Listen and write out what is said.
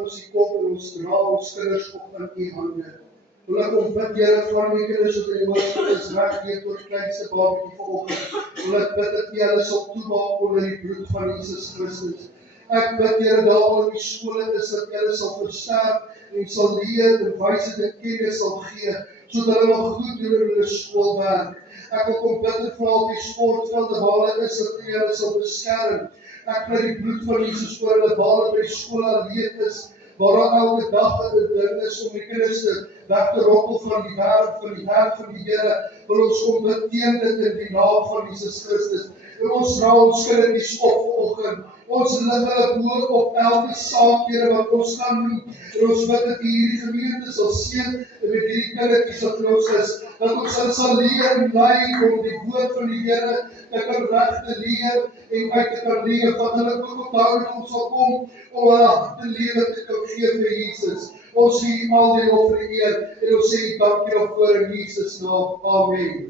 ons hier kom en ons dra ons kinders op in U hande. Wil ek kom bid, Here, van die kinders wat in die hospitaal is, reggee tot die kleinste babatjie vanoggend. Wil ek bid dat U hulle sal toemaak onder die bloed van Jesus Christus. Ek bid, Here, daar waar in die skole is, dat hulle sal versterk en sal leer en wysheid en kennis sal gee, sodat hulle nog goed doen in hulle skoolwerk. Ek wil kom bid en vra op die sportvelde waar hulle is, dat U hulle sal beskerm. Ek bid die bloed van Jesus oor hulle waar hulle by die skool alleen is, waar elke dag 'n ding is om die kinders weg te rokkel van die werk van die Here. Wil ons kom bid teen dit in die naam van Jesus Christus. En ons dra ons kindertjies op vanoggend. Ons lig hulle bo op elke saak, Here, wat ons gaan doen. En ons bid dat U hierdie gemeente sal seën met hierdie kindertjies wat in ons is. Dat ons hulle sal leer en lei om die woord van die Here te kan reg te leer en uit te kan leef. Dat hulle ook op daardie om sal kom om hulle harte lewe te kan gee vir Jesus. Ons sê al die lof en eer en ons sê dankie daarvoor in Jesus naam. Amen.